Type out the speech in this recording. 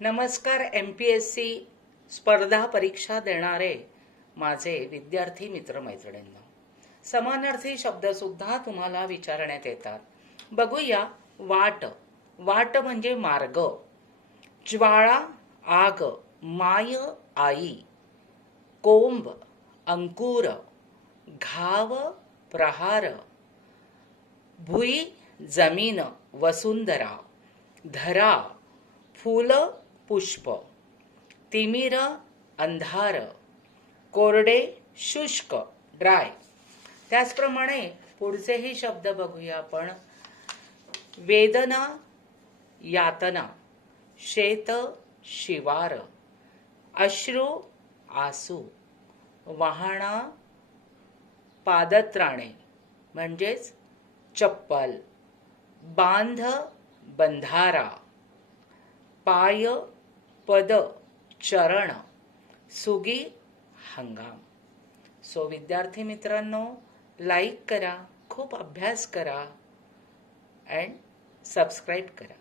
नमस्कार MPSC स्पर्धा परीक्षा देणारे माझे विद्यार्थी मित्रमैत्रिणींनो, समानार्थी शब्द सुद्धा तुम्हाला विचारण्यात येतात. बघूया. वाट. वाट म्हणजे मार्ग. ज्वाळा, आग, माय, आई, कोंब, अंकुर, घाव, प्रहार, भुई, जमीन, वसुंधरा, धरा, फूल, पुष्प, तिमिर, अंधार, कोरडे, शुष्क, ड्राय. त्याचप्रमाणे पुढचेही शब्द बघूया आपण. वेदना, यातना, शेत, शिवार, अश्रू, आसू, वाहना, पादत्राणे म्हणजेच चप्पल, बांध, बंधारा, पाय, पद, चरण, सुगी, हंगाम. सो विद्यार्थी मित्रांनो, लाईक करा, खूप अभ्यास करा अँड सबस्क्राईब करा.